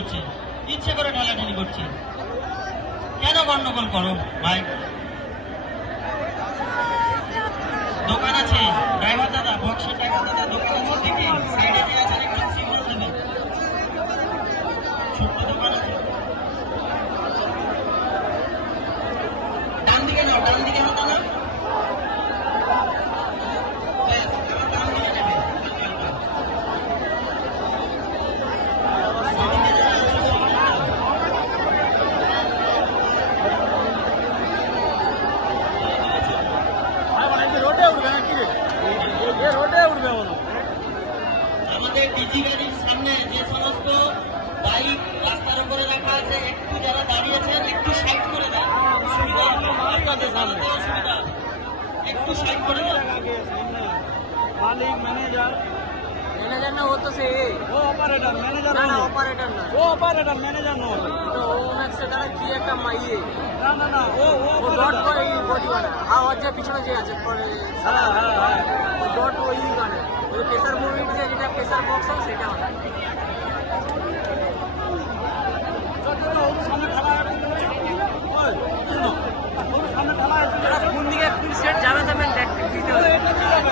করছে, ইচ্ছে করে ঠেলাঠেলি করছে। কেন গন্ডগোল করো ভাই? দোকান আছে ড্রাইভার দাদা, বক্সের ড্রাইভার দাদা, দোকান আছে দেখি সাইডে যে আছেন একটু সিগন্যাল দেবেন। ছোট্ট দোকান আছে, ডান দিকে নাও, ডান দিকে নাও দাদা। ব্যাস, এবার ডান দিকে নেবে। সেদিকে যারা আছে সিগন্যাল দাও। রোডে উঠবে নাকি রে? রোডে উঠবে বলো। আমাদের ডিজি গাড়ির সামনে যে সমস্ত বাইক রাস্তার উপরে রাখা আছে, একটু যারা দাঁড়িয়েছেন একটু সাইড করে দেন। সুবিধা আপনাদের চালাতে অসুবিধা, একটু সাইড করে দেন। মালিক ম্যানেজার मैनेजर ना हो तो से ও অপারেটর ম্যানেজার ना ना ऑपरेटर ना ও অপারেটর ম্যানেজার নয়। तो वो मैक्स से दादा किए का माइए না না না ও वो डॉट को ही बॉडी वाला हाँ और जो पीछे जे আছে পরে হ্যাঁ হ্যাঁ হ্যাঁ वो डॉट वही वाला वो प्रेशर मूवमेंट যে যেটা প্রেসার বক্স হয় সেটা হয়